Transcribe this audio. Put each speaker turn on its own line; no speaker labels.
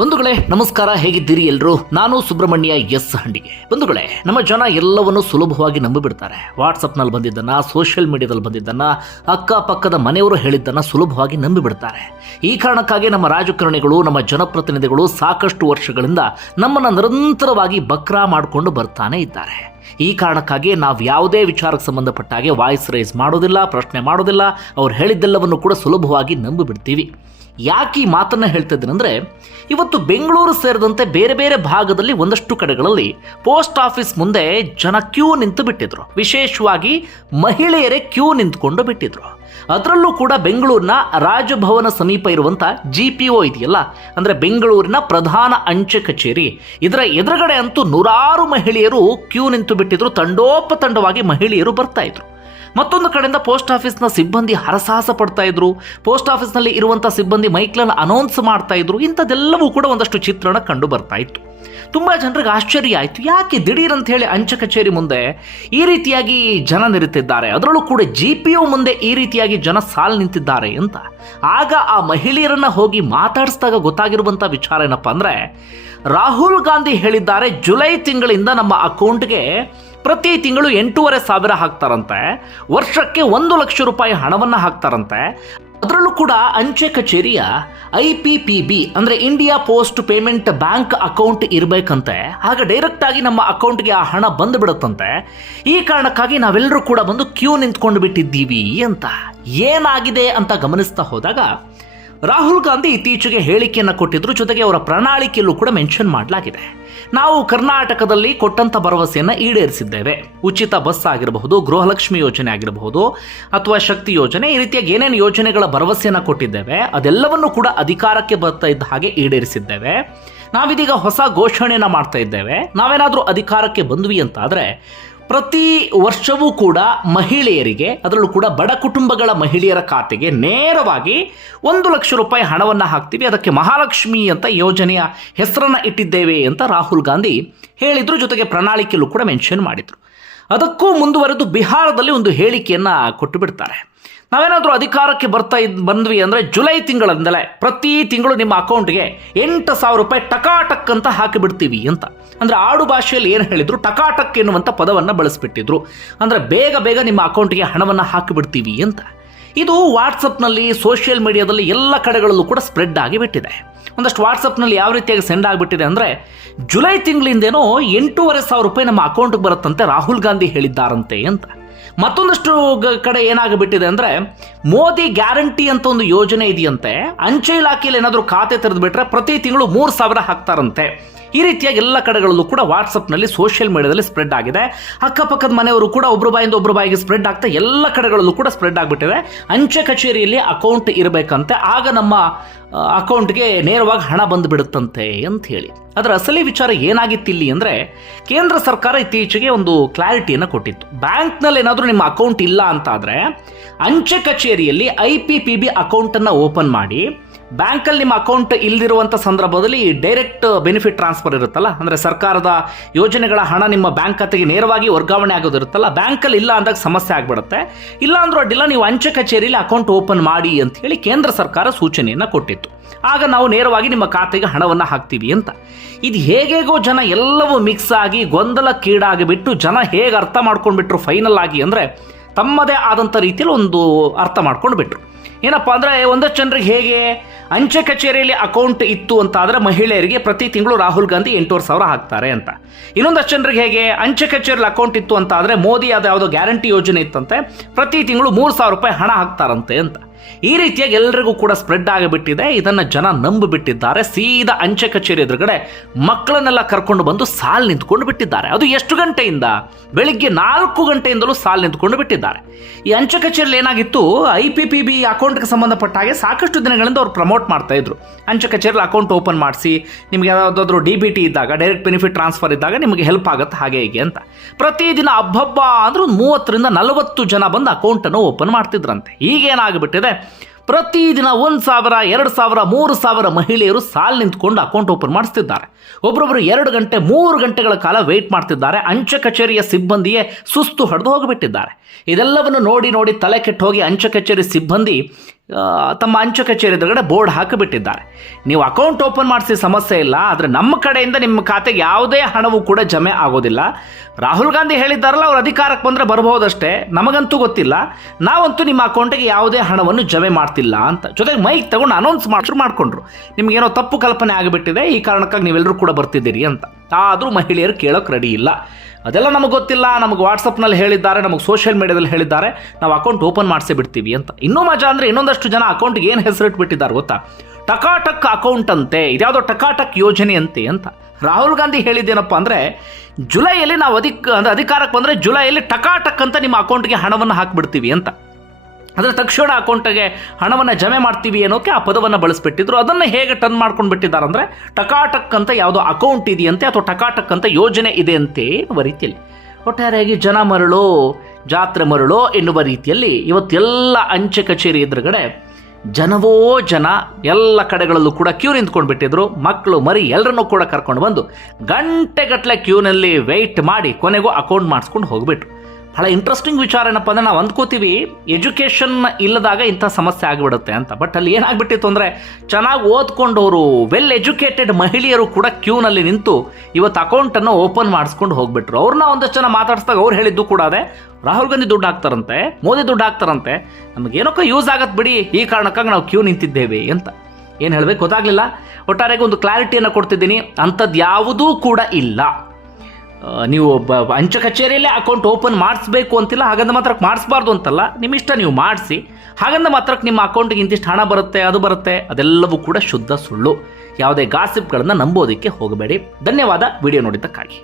ಬಂಧುಗಳೇ, ನಮಸ್ಕಾರ, ಹೇಗಿದ್ದೀರಿ ಎಲ್ಲರೂ ನಾನು ಸುಬ್ರಹ್ಮಣ್ಯ ಎಸ್ ಹಂಡಿಗೆ. ಬಂಧುಗಳೇ, ನಮ್ಮ ಜನ ಎಲ್ಲವನ್ನು ಸುಲಭವಾಗಿ ನಂಬಿಬಿಡ್ತಾರೆ. ವಾಟ್ಸಪ್ನಲ್ಲಿ ಬಂದಿದ್ದನ್ನ, ಸೋಷಿಯಲ್ ಮೀಡಿಯಾದಲ್ಲಿ ಬಂದಿದ್ದನ್ನ, ಅಕ್ಕಪಕ್ಕದ ಮನೆಯವರು ಹೇಳಿದ್ದನ್ನ ಸುಲಭವಾಗಿ ನಂಬಿಬಿಡ್ತಾರೆ. ಈ ಕಾರಣಕ್ಕಾಗಿ ನಮ್ಮ ರಾಜಕಾರಣಿಗಳು, ನಮ್ಮ ಜನಪ್ರತಿನಿಧಿಗಳು ಸಾಕಷ್ಟು ವರ್ಷಗಳಿಂದ ನಮ್ಮನ್ನು ನಿರಂತರವಾಗಿ ಬಕ್ರಾ ಮಾಡಿಕೊಂಡು ಬರ್ತಾನೆ ಇದ್ದಾರೆ. ಈ ಕಾರಣಕ್ಕಾಗಿ ನಾವು ಯಾವುದೇ ವಿಚಾರಕ್ಕೆ ಸಂಬಂಧಪಟ್ಟಾಗೆ ವಾಯ್ಸ್ ರೈಸ್ ಮಾಡೋದಿಲ್ಲ, ಪ್ರಶ್ನೆ ಮಾಡೋದಿಲ್ಲ, ಅವ್ರು ಹೇಳಿದ್ದೆಲ್ಲವನ್ನು ಕೂಡ ಸುಲಭವಾಗಿ ನಂಬಿಬಿಡ್ತೀವಿ. ಯಾಕೆ ಈ ಮಾತನ್ನು ಹೇಳ್ತಾ ಇದ್ದೀನಂದ್ರೆ ಇವತ್ತು ಬೆಂಗಳೂರು ಸೇರಿದಂತೆ ಬೇರೆ ಬೇರೆ ಭಾಗದಲ್ಲಿ ಒಂದಷ್ಟು ಕಡೆಗಳಲ್ಲಿ ಪೋಸ್ಟ್ ಆಫೀಸ್ ಮುಂದೆ ಜನ ಕ್ಯೂ ನಿಂತು ಬಿಟ್ಟಿದ್ರು. ವಿಶೇಷವಾಗಿ ಮಹಿಳೆಯರೇ ಕ್ಯೂ ನಿಂತ್ಕೊಂಡು ಬಿಟ್ಟಿದ್ರು. ಅದರಲ್ಲೂ ಕೂಡ ಬೆಂಗಳೂರಿನ ರಾಜಭವನ ಸಮೀಪ ಇರುವಂಥ ಜಿ ಪಿ ಒ ಇದೆಯಲ್ಲ, ಅಂದರೆ ಬೆಂಗಳೂರಿನ ಪ್ರಧಾನ ಅಂಚೆ ಕಚೇರಿ. ಇದರ ಎದುರುಗಡೆ ಅಂತೂ ನೂರಾರು ಮಹಿಳೆಯರು ಕ್ಯೂ ನಿಂತು ಬಿಟ್ಟಿದ್ರು. ತಂಡೋಪತಂಡವಾಗಿ ಮಹಿಳೆಯರು ಬರ್ತಾ ಇದ್ರು. ಮತ್ತೊಂದು ಕಡೆಯಿಂದ ಪೋಸ್ಟ್ ಆಫೀಸ್ನ ಸಿಬ್ಬಂದಿ ಹರಸಾಹಸ ಪಡ್ತಾ ಇದ್ರು. ಪೋಸ್ಟ್ ಆಫೀಸ್ನಲ್ಲಿ ಇರುವಂಥ ಸಿಬ್ಬಂದಿ ಮೈಕ್ಲನ್ನು ಅನೌನ್ಸ್ ಮಾಡ್ತಾ ಇದ್ರು. ಇಂಥದ್ದೆಲ್ಲವೂ ಕೂಡ ಒಂದಷ್ಟು ಚಿತ್ರಣ ಕಂಡು ಬರ್ತಾ ಇತ್ತು. ತುಂಬ ಜನರಿಗೆ ಆಶ್ಚರ್ಯ ಆಯಿತು. ಯಾಕೆ ದಿಢೀರ್ ಅಂತ ಹೇಳಿ ಅಂಚೆ ಕಚೇರಿ ಮುಂದೆ ಈ ರೀತಿಯಾಗಿ ಜನ ನಿರುತ್ತಿದ್ದಾರೆ ಅದರಲ್ಲೂ ಕೂಡ ಜಿ ಪಿ ಒ ಮುಂದೆ ಈ ರೀತಿಯಾಗಿ ಜನ ಸಾಲು ನಿಂತಿದ್ದಾರೆ ಅಂತ. ಆಗ ಆ ಮಹಿಳೆಯರನ್ನ ಹೋಗಿ ಮಾತಾಡಿಸಿದಾಗ ಗೊತ್ತಾಗಿರುವಂಥ ವಿಚಾರ ಏನಪ್ಪ ಅಂದರೆ, ರಾಹುಲ್ ಗಾಂಧಿ ಹೇಳಿದ್ದಾರೆ ಜುಲೈ ತಿಂಗಳಿಂದ ನಮ್ಮ ಅಕೌಂಟ್ಗೆ ಪ್ರತಿ ತಿಂಗಳು ಎಂಟೂವರೆ ಸಾವಿರ ಹಾಕ್ತಾರಂತೆ. ವರ್ಷಕ್ಕೆ ಒಂದು ಲಕ್ಷ ರೂಪಾಯಿ ಹಣವನ್ನು ಹಾಕ್ತಾರಂತೆ. ಅದರಲ್ಲೂ ಕೂಡ ಅಂಚೆ ಕಚೇರಿಯ ಐ ಪಿ ಪಿ ಬಿ ಅಂದರೆ India post payment bank account ಇರಬೇಕಂತೆ. ಆಗ ಡೈರೆಕ್ಟ್ ಆಗಿ ನಮ್ಮ ಅಕೌಂಟ್ಗೆ ಆ ಹಣ ಬಂದು ಬಿಡುತ್ತಂತೆ ಈ ಕಾರಣಕ್ಕಾಗಿ ನಾವೆಲ್ಲರೂ ಕೂಡ ಬಂದು ಕ್ಯೂ ನಿಂತ್ಕೊಂಡು ಬಿಟ್ಟಿದ್ದೀವಿ ಅಂತ. ಏನಾಗಿದೆ ಅಂತ ಗಮನಿಸ್ತಾ ಹೋದಾಗ ರಾಹುಲ್ ಗಾಂಧಿ ಇತ್ತೀಚೆಗೆ ಹೇಳಿಕೆಯನ್ನು ಕೊಟ್ಟಿದ್ರು, ಜೊತೆಗೆ ಅವರ ಪ್ರಣಾಳಿಕೆಯಲ್ಲೂ ಕೂಡ ಮೆನ್ಷನ್ ಮಾಡಲಾಗಿದೆ. ನಾವು ಕರ್ನಾಟಕದಲ್ಲಿ ಕೊಟ್ಟಂತ ಭರವಸೆಯನ್ನು ಈಡೇರಿಸಿದ್ದೇವೆ. ಉಚಿತ ಬಸ್ ಆಗಿರಬಹುದು, ಗೃಹಲಕ್ಷ್ಮಿ ಯೋಜನೆ ಆಗಿರಬಹುದು, ಅಥವಾ ಶಕ್ತಿ ಯೋಜನೆ, ಈ ರೀತಿಯಾಗಿ ಏನೇನು ಯೋಜನೆಗಳ ಭರವಸೆಯನ್ನು ಕೊಟ್ಟಿದ್ದೇವೆ, ಅದೆಲ್ಲವನ್ನು ಕೂಡ ಅಧಿಕಾರಕ್ಕೆ ಬರ್ತಾ ಇದ್ದ ಹಾಗೆ ಈಡೇರಿಸಿದ್ದೇವೆ. ನಾವಿದೀಗ ಹೊಸ ಘೋಷಣೆಯನ್ನು ಮಾಡ್ತಾ ಇದ್ದೇವೆ. ನಾವೇನಾದರೂ ಅಧಿಕಾರಕ್ಕೆ ಬಂದ್ವಿ ಅಂತಾದರೆ ಪ್ರತಿ ವರ್ಷವೂ ಕೂಡ ಮಹಿಳೆಯರಿಗೆ, ಅದರಲ್ಲೂ ಕೂಡ ಬಡ ಕುಟುಂಬಗಳ ಮಹಿಳೆಯರ ಖಾತೆಗೆ ನೇರವಾಗಿ ಒಂದು ಲಕ್ಷ ರೂಪಾಯಿ ಹಣವನ್ನು ಹಾಕ್ತೀವಿ. ಅದಕ್ಕೆ ಮಹಾಲಕ್ಷ್ಮಿ ಅಂತ ಯೋಜನೆಯ ಹೆಸರನ್ನು ಇಟ್ಟಿದ್ದೇವೆ ಅಂತ ರಾಹುಲ್ ಗಾಂಧಿ ಹೇಳಿದ್ರು. ಜೊತೆಗೆ ಪ್ರಣಾಳಿಕೆಯಲ್ಲೂ ಕೂಡ ಮೆನ್ಷನ್ ಮಾಡಿದರು. ಅದಕ್ಕೂ ಮುಂದುವರೆದು ಬಿಹಾರದಲ್ಲಿ ಒಂದು ಹೇಳಿಕೆಯನ್ನು ಕೊಟ್ಟು ಬಿಡ್ತಾರೆ. ನಾವೇನಾದರೂ ಅಧಿಕಾರಕ್ಕೆ ಬರ್ತಾ ಇದ್, ಬಂದ್ವಿ ಅಂದರೆ ಜುಲೈ ತಿಂಗಳಿಂದಲೇ ಪ್ರತಿ ತಿಂಗಳು ನಿಮ್ಮ ಅಕೌಂಟ್ಗೆ ಎಂಟು ಸಾವಿರ ರೂಪಾಯಿ ಟಕಾಟಕ್ ಅಂತ ಹಾಕಿಬಿಡ್ತೀವಿ ಅಂತ. ಅಂದರೆ ಆಡು ಭಾಷೆಯಲ್ಲಿ ಏನು ಹೇಳಿದ್ರು? ಟಕಾಟಕ್ ಎನ್ನುವಂಥ ಪದವನ್ನು ಬಳಸಿಬಿಟ್ಟಿದ್ರು. ಅಂದರೆ ಬೇಗ ಬೇಗ ನಿಮ್ಮ ಅಕೌಂಟ್ಗೆ ಹಣವನ್ನು ಹಾಕಿಬಿಡ್ತೀವಿ ಅಂತ. ಇದು ವಾಟ್ಸಪ್ನಲ್ಲಿ, ಸೋಷಿಯಲ್ ಮೀಡಿಯಾದಲ್ಲಿ ಎಲ್ಲ ಕಡೆಗಳಲ್ಲೂ ಕೂಡ ಸ್ಪ್ರೆಡ್ ಆಗಿಬಿಟ್ಟಿದೆ. ಒಂದಷ್ಟು ವಾಟ್ಸಪ್ನಲ್ಲಿ ಯಾವ ರೀತಿಯಾಗಿ ಸೆಂಡ್ ಆಗಿಬಿಟ್ಟಿದೆ ಅಂದರೆ ಜುಲೈ ತಿಂಗಳಿಂದೇನೋ ಎಂಟೂವರೆ ಸಾವಿರ ರೂಪಾಯಿ ನಮ್ಮ ಅಕೌಂಟ್ಗೆ ಬರುತ್ತಂತೆ ರಾಹುಲ್ ಗಾಂಧಿ ಹೇಳಿದ್ದಾರಂತೆ ಅಂತ. ಮತ್ತೊಂದಷ್ಟು ಕಡೆ ಏನಾಗಿಬಿಟ್ಟಿದೆ ಅಂದರೆ ಮೋದಿ ಗ್ಯಾರಂಟಿ ಅಂತ ಒಂದು ಯೋಜನೆ ಇದೆಯಂತೆ, ಅಂಚೆ ಇಲಾಖೆಯಲ್ಲಿ ಏನಾದರೂ ಖಾತೆ ತೆರೆದು ಬಿಟ್ರೆ ಪ್ರತಿ ತಿಂಗಳು ಮೂರು ಸಾವಿರ ಹಾಕ್ತಾರಂತೆ. ಈ ರೀತಿಯಾಗಿ ಎಲ್ಲ ಕಡೆಗಳಲ್ಲೂ ಕೂಡ ವಾಟ್ಸಪ್ನಲ್ಲಿ ಸೋಷಿಯಲ್ ಮೀಡಿಯಾದಲ್ಲಿ ಸ್ಪ್ರೆಡ್ ಆಗಿದೆ. ಅಕ್ಕಪಕ್ಕದ ಮನೆಯವರು ಕೂಡ ಒಬ್ಬರು ಬಾಯಿಂದ ಒಬ್ಬರು ಬಾಯಿಗೆ ಸ್ಪ್ರೆಡ್ ಆಗ್ತಾ ಎಲ್ಲ ಕಡೆಗಳಲ್ಲೂ ಕೂಡ ಸ್ಪ್ರೆಡ್ ಆಗಿಬಿಟ್ಟಿದೆ. ಅಂಚೆ ಕಚೇರಿಯಲ್ಲಿ ಅಕೌಂಟ್ ಇರಬೇಕಂತೆ, ಆಗ ನಮ್ಮ ಅಕೌಂಟ್ಗೆ ನೇರವಾಗಿ ಹಣ ಬಂದುಬಿಡುತ್ತಂತೆ ಅಂತ ಹೇಳಿ. ಅದರ ಅಸಲಿ ವಿಚಾರ ಏನಾಗಿತ್ತು ಇಲ್ಲಿ ಅಂದರೆ ಕೇಂದ್ರ ಸರ್ಕಾರ ಇತ್ತೀಚೆಗೆ ಒಂದು ಕ್ಲಾರಿಟಿಯನ್ನು ಕೊಟ್ಟಿತ್ತು. ಬ್ಯಾಂಕ್ನಲ್ಲಿ ಏನಾದರೂ ನಿಮ್ಮ ಅಕೌಂಟ್ ಇಲ್ಲ ಅಂತಾದರೆ ಅಂಚೆ ಕಚೇರಿಯಲ್ಲಿ ಐ ಪಿ ಪಿ ಬಿ ಅಕೌಂಟನ್ನು ಓಪನ್ ಮಾಡಿ ಬ್ಯಾಂಕಲ್ಲಿ ನಿಮ್ಮ ಅಕೌಂಟ್ ಇಲ್ಲದಿರುವಂಥ ಸಂದರ್ಭದಲ್ಲಿ ಡೈರೆಕ್ಟ್ ಬೆನಿಫಿಟ್ ಟ್ರಾನ್ಸ್ಫರ್ ಇರುತ್ತಲ್ಲ? ಅಂದರೆ ಸರ್ಕಾರದ ಯೋಜನೆಗಳ ಹಣ ನಿಮ್ಮ ಬ್ಯಾಂಕ್ ಖಾತೆಗೆ ನೇರವಾಗಿ ವರ್ಗಾವಣೆ ಆಗೋದಿರುತ್ತಲ್ಲ? ಬ್ಯಾಂಕಲ್ಲಿ ಇಲ್ಲ ಅಂದಾಗ ಸಮಸ್ಯೆ ಆಗಿಬಿಡುತ್ತೆ. ಇಲ್ಲ ಅಂದ್ರೂ ಅಡ್ಡಿಲ್ಲ, ನೀವು ಅಂಚೆ ಕಚೇರಿಯಲ್ಲಿ ಅಕೌಂಟ್ ಓಪನ್ ಮಾಡಿ ಅಂತ ಹೇಳಿ ಕೇಂದ್ರ ಸರ್ಕಾರ ಸೂಚನೆಯನ್ನು ಕೊಟ್ಟಿತ್ತು. ಆಗ ನಾವು ನೇರವಾಗಿ ನಿಮ್ಮ ಖಾತೆಗೆ ಹಣವನ್ನು ಹಾಕ್ತೀವಿ ಅಂತ. ಇದು ಹೇಗೇಗೋ ಜನ ಎಲ್ಲವೂ ಮಿಕ್ಸ್ ಆಗಿ ಗೊಂದಲಕ್ಕೀಡಾಗಿ ಬಿಟ್ಟು ಜನ ಹೇಗೆ ಅರ್ಥ ಮಾಡ್ಕೊಂಡ್ಬಿಟ್ರು ಫೈನಲ್ ಆಗಿ ಅಂದರೆ ತಮ್ಮದೇ ಆದಂಥ ರೀತಿಯಲ್ಲಿ ಒಂದು ಅರ್ಥ ಮಾಡ್ಕೊಂಡು ಬಿಟ್ರು ಏನಪ್ಪ ಅಂದರೆ ಒಂದಷ್ಟು ಜನರಿಗೆ ಹೇಗೆ ಅಂಚೆ ಕಚೇರಿಯಲ್ಲಿ ಅಕೌಂಟ್ ಇತ್ತು ಅಂತ ಆದರೆ ಮಹಿಳೆಯರಿಗೆ ಪ್ರತಿ ತಿಂಗಳು ರಾಹುಲ್ ಗಾಂಧಿ ಎಂಟೂವರೆ ಸಾವಿರ ಹಾಕ್ತಾರೆ ಅಂತ. ಇನ್ನೊಂದಷ್ಟು ಜನರಿಗೆ ಹೇಗೆ ಅಂಚೆ ಕಚೇರಿಯಲ್ಲಿ ಅಕೌಂಟ್ ಇತ್ತು ಅಂತ ಆದರೆ ಮೋದಿ ಅದು ಯಾವುದೋ ಗ್ಯಾರಂಟಿ ಯೋಜನೆ ಇತ್ತಂತೆ, ಪ್ರತಿ ತಿಂಗಳು ಮೂರು ಸಾವಿರ ರೂಪಾಯಿ ಹಣ ಹಾಕ್ತಾರಂತೆ ಅಂತ. ಈ ರೀತಿಯಾಗಿ ಎಲ್ಲರಿಗೂ ಕೂಡ ಸ್ಪ್ರೆಡ್ ಆಗಿಬಿಟ್ಟಿದೆ. ಇದನ್ನು ಜನ ನಂಬಿಬಿಟ್ಟಿದ್ದಾರೆ. ಸೀದಾ ಅಂಚೆ ಕಚೇರಿ ಎದುರುಗಡೆ ಮಕ್ಕಳನ್ನೆಲ್ಲ ಕರ್ಕೊಂಡು ಬಂದು ಸಾಲು ನಿಂತ್ಕೊಂಡು ಬಿಟ್ಟಿದ್ದಾರೆ. ಅದು ಎಷ್ಟು ಗಂಟೆಯಿಂದ? ಬೆಳಿಗ್ಗೆ ನಾಲ್ಕು ಗಂಟೆಯಿಂದಲೂ ಸಾಲು ನಿಂತ್ಕೊಂಡು ಬಿಟ್ಟಿದ್ದಾರೆ. ಈ ಅಂಚೆ ಕಚೇರಿಯಲ್ಲಿ ಏನಾಗಿತ್ತು? ಐ ಪಿ ಪಿ ಬಿ ಅಕೌಂಟ್ಗೆ ಸಂಬಂಧಪಟ್ಟ ಹಾಗೆ ಸಾಕಷ್ಟು ದಿನಗಳಿಂದ ಅವ್ರು ಪ್ರಮೋಟ್ ಮಾಡ್ತಾ ಇದ್ರು. ಅಂಚೆ ಕಚೇರಿಯಲ್ಲಿ ಅಕೌಂಟ್ ಓಪನ್ ಮಾಡಿಸಿ, ನಿಮಗೆ ಯಾವುದಾದ್ರೂ ಡಿ ಬಿ ಟಿ ಇದ್ದಾಗ ಡೈರೆಕ್ಟ್ ಬೆನಿಫಿಟ್ ಟ್ರಾನ್ಸ್ಫರ್ ಇದ್ದಾಗ ನಿಮಗೆ ಹೆಲ್ಪ್ ಆಗುತ್ತೆ ಹಾಗೆ ಹೀಗೆ ಅಂತ. ಪ್ರತಿದಿನ ಹಬ್ಬಬ್ಬ ಅಂದ್ರೆ ಮೂವತ್ತರಿಂದ ನಲವತ್ತು ಜನ ಬಂದು ಅಕೌಂಟನ್ನು ಓಪನ್ ಮಾಡ್ತಿದ್ರಂತೆ. ಈಗೇನಾಗ್ಬಿಟ್ಟಿದೆ ಪ್ರತಿದಿನ ಒಂದು ಸಾವಿರ, ಎರಡು ಸಾವಿರ, ಮೂರು ಸಾವಿರ ಮಹಿಳೆಯರು ಸಾಲು ನಿಂತ್ಕೊಂಡು ಅಕೌಂಟ್ ಓಪನ್ ಮಾಡಿಸ್ತಿದ್ದಾರೆ. ಒಬ್ಬೊಬ್ಬರು ಎರಡು ಗಂಟೆ, ಮೂರು ಗಂಟೆಗಳ ಕಾಲ ವೆಯ್ಟ್ ಮಾಡ್ತಿದ್ದಾರೆ. ಅಂಚೆ ಕಚೇರಿಯ ಸಿಬ್ಬಂದಿಯೇ ಸುಸ್ತು ಹೊಡೆದು ಹೋಗಿಬಿಟ್ಟಿದ್ದಾರೆ. ಇದೆಲ್ಲವನ್ನು ನೋಡಿ ನೋಡಿ ತಲೆ ಕೆಟ್ಟು ಹೋಗಿ ಅಂಚೆ ಕಚೇರಿ ಸಿಬ್ಬಂದಿ ತಮ್ಮ ಅಂಚು ಕಚೇರಿ ಎದುರುಗಡೆ ಬೋರ್ಡ್ ಹಾಕಿಬಿಟ್ಟಿದ್ದಾರೆ. ನೀವು ಅಕೌಂಟ್ ಓಪನ್ ಮಾಡಿಸಿ ಸಮಸ್ಯೆ ಇಲ್ಲ, ಆದರೆ ನಮ್ಮ ಕಡೆಯಿಂದ ನಿಮ್ಮ ಖಾತೆಗೆ ಯಾವುದೇ ಹಣವೂ ಕೂಡ ಜಮೆ ಆಗೋದಿಲ್ಲ. ರಾಹುಲ್ ಗಾಂಧಿ ಹೇಳಿದ್ದಾರಲ್ಲ, ಅವ್ರು ಅಧಿಕಾರಕ್ಕೆ ಬಂದರೆ ಬರಬಹುದಷ್ಟೇ. ನಮಗಂತೂ ಗೊತ್ತಿಲ್ಲ. ನಾವಂತೂ ನಿಮ್ಮ ಅಕೌಂಟಿಗೆ ಯಾವುದೇ ಹಣವನ್ನು ಜಮೆ ಮಾಡ್ತಿಲ್ಲ ಅಂತ. ಜೊತೆಗೆ ಮೈಕ್ ತಗೊಂಡು ಅನೌನ್ಸ್ ಮಾಡಿ ಮಾಡಿಕೊಂಡ್ರು. ನಿಮಗೇನೋ ತಪ್ಪು ಕಲ್ಪನೆ ಆಗಿಬಿಟ್ಟಿದೆ, ಈ ಕಾರಣಕ್ಕಾಗಿ ನೀವೆಲ್ಲರೂ ಕೂಡ ಬರ್ತಿದ್ದೀರಿ ಅಂತ. ಆದರೂ ಮಹಿಳೆಯರು ಕೇಳೋಕೆ ರೆಡಿ ಇಲ್ಲ. ಅದೆಲ್ಲ ನಮಗೆ ಗೊತ್ತಿಲ್ಲ, ನಮಗೆ ವಾಟ್ಸಪ್ನಲ್ಲಿ ಹೇಳಿದ್ದಾರೆ, ನಮಗೆ ಸೋಷಿಯಲ್ ಮೀಡಿಯಾದಲ್ಲಿ ಹೇಳಿದ್ದಾರೆ. ನಾವು ಅಕೌಂಟ್ ಓಪನ್ ಮಾಡಿಸೇ ಬಿಡ್ತೀವಿ ಅಂತ. ಇನ್ನೂ ಮಜಾ ಅಂದರೆ ಇನ್ನೊಂದಷ್ಟು ಜನ ಅಕೌಂಟ್ಗೆ ಏನು ಹೆಸರಿಟ್ಬಿಟ್ಟಿದ್ದಾರೆ ಗೊತ್ತಾ? ಟಕಾಟಕ್ ಅಕೌಂಟ್ ಅಂತೆ, ಇದ್ಯಾವುದೋ ಟಕಾಟಕ್ ಯೋಜನೆ ಅಂತೆ ಅಂತ. ರಾಹುಲ್ ಗಾಂಧಿ ಹೇಳಿದ್ದೇನಪ್ಪ ಅಂದರೆ, ಜುಲೈಯಲ್ಲಿ ನಾವು ಅಧಿಕ ಅಂದರೆ ಅಧಿಕಾರಕ್ಕೆ ಬಂದರೆ ಜುಲೈಯಲ್ಲಿ ಟಕಾಟಕ್ ಅಂತ ನಿಮ್ಮ ಅಕೌಂಟ್ಗೆ ಹಣವನ್ನು ಹಾಕಿಬಿಡ್ತೀವಿ ಅಂತ. ಅದರ ತಕ್ಷಣ ಅಕೌಂಟಿಗೆ ಹಣವನ್ನು ಜಮೆ ಮಾಡ್ತೀವಿ ಅನ್ನೋಕ್ಕೆ ಆ ಪದವನ್ನು ಬಳಸ್ಬಿಟ್ಟಿದ್ರು. ಅದನ್ನು ಹೇಗೆ ಟರ್ನ್ ಮಾಡ್ಕೊಂಡು ಬಿಟ್ಟಿದ್ದಾರೆ ಅಂದರೆ ಟಕಾಟಕ್ ಅಂತ ಯಾವುದೋ ಅಕೌಂಟ್ ಇದೆಯಂತೆ ಅಥವಾ ಟಕಾಟಕ್ ಅಂತ ಯೋಜನೆ ಇದೆ ಅಂತ ಎನ್ನುವ ರೀತಿಯಲ್ಲಿ. ಒಟ್ಟಾರೆಯಾಗಿ ಜನ ಮರಳು, ಜಾತ್ರೆ ಮರಳು ಎನ್ನುವ ರೀತಿಯಲ್ಲಿ ಇವತ್ತೆಲ್ಲ ಅಂಚೆ ಕಚೇರಿ ಎದುರುಗಡೆ ಜನವೋ ಜನ ಎಲ್ಲ ಕಡೆಗಳಲ್ಲೂ ಕೂಡ ಕ್ಯೂ ನಿಂತ್ಕೊಂಡು ಬಿಟ್ಟಿದ್ರು ಮಕ್ಕಳು ಮರಿ ಎಲ್ಲರನ್ನೂ ಕೂಡ ಕರ್ಕೊಂಡು ಬಂದು ಗಂಟೆಗಟ್ಟಲೆ ಕ್ಯೂನಲ್ಲಿ ವೆಯ್ಟ್ ಮಾಡಿ ಕೊನೆಗೂ ಅಕೌಂಟ್ ಮಾಡಿಸ್ಕೊಂಡು ಹೋಗ್ಬಿಟ್ರು. ಬಹಳ ಇಂಟ್ರೆಸ್ಟಿಂಗ್ ವಿಚಾರ ಏನಪ್ಪ ಅಂದ್ರೆ ನಾವು ಅಂದ್ಕೋತೀವಿ ಎಜುಕೇಷನ್ ಇಲ್ಲದಾಗ ಇಂಥ ಸಮಸ್ಯೆ ಆಗಿಬಿಡುತ್ತೆ ಅಂತ. ಬಟ್ ಅಲ್ಲಿ ಏನಾಗ್ಬಿಟ್ಟಿತ್ತು ಅಂದರೆ, ಚೆನ್ನಾಗಿ ಓದ್ಕೊಂಡವರು ವೆಲ್ ಎಜುಕೇಟೆಡ್ ಮಹಿಳೆಯರು ಕೂಡ ಕ್ಯೂನಲ್ಲಿ ನಿಂತು ಇವತ್ತು ಅಕೌಂಟನ್ನು ಓಪನ್ ಮಾಡಿಸ್ಕೊಂಡು ಹೋಗ್ಬಿಟ್ರು. ಅವ್ರನ್ನ ಒಂದಷ್ಟು ಜನ ಮಾತಾಡಿಸಿದಾಗ ಅವ್ರು ಹೇಳಿದ್ದು ಕೂಡ ಅದೇ, ರಾಹುಲ್ ಗಾಂಧಿ ದುಡ್ಡು ಹಾಕ್ತಾರಂತೆ, ಮೋದಿ ದುಡ್ಡು ಹಾಕ್ತಾರಂತೆ, ನಮಗೇನೋಕ್ಕೋ ಯೂಸ್ ಆಗತ್ತೆ ಬಿಡಿ, ಈ ಕಾರಣಕ್ಕಾಗಿ ನಾವು ಕ್ಯೂ ನಿಂತಿದ್ದೇವೆ ಅಂತ. ಏನು ಹೇಳಬೇಕು ಗೊತ್ತಾಗಲಿಲ್ಲ? ಒಟ್ಟಾರೆಗೆ ಒಂದು ಕ್ಲಾರಿಟಿಯನ್ನು ಕೊಡ್ತಿದ್ದೀನಿ ಅಂಥದ್ದು ಯಾವುದೂ ಕೂಡ ಇಲ್ಲ. ನೀವು ಅಂಚೆ ಕಚೇರಿಯಲ್ಲೇ ಅಕೌಂಟ್ ಓಪನ್ ಮಾಡಿಸ್ಬೇಕು ಅಂತಿಲ್ಲ ಹಾಗಂದ ಮಾತ್ರಕ್ಕೆ ಮಾಡಿಸ್ಬಾರ್ದು ಅಂತಲ್ಲ, ನಿಮ್ಮ ಇಷ್ಟ ನೀವು ಮಾಡಿಸಿ. ಹಾಗಂದ ಮಾತ್ರಕ್ಕೆ ನಿಮ್ಮ ಅಕೌಂಟಿಗೆ ಇಂತಿಷ್ಟು ಹಣ ಬರುತ್ತೆ, ಅದು ಬರುತ್ತೆ, ಅದೆಲ್ಲವೂ ಕೂಡ ಶುದ್ಧ ಸುಳ್ಳು. ಯಾವುದೇ ಗಾಸಿಪ್ಗಳನ್ನು ನಂಬೋದಕ್ಕೆ ಹೋಗಬೇಡಿ. ಧನ್ಯವಾದ ವಿಡಿಯೋ ನೋಡಿದ್ದಕ್ಕಾಗಿ.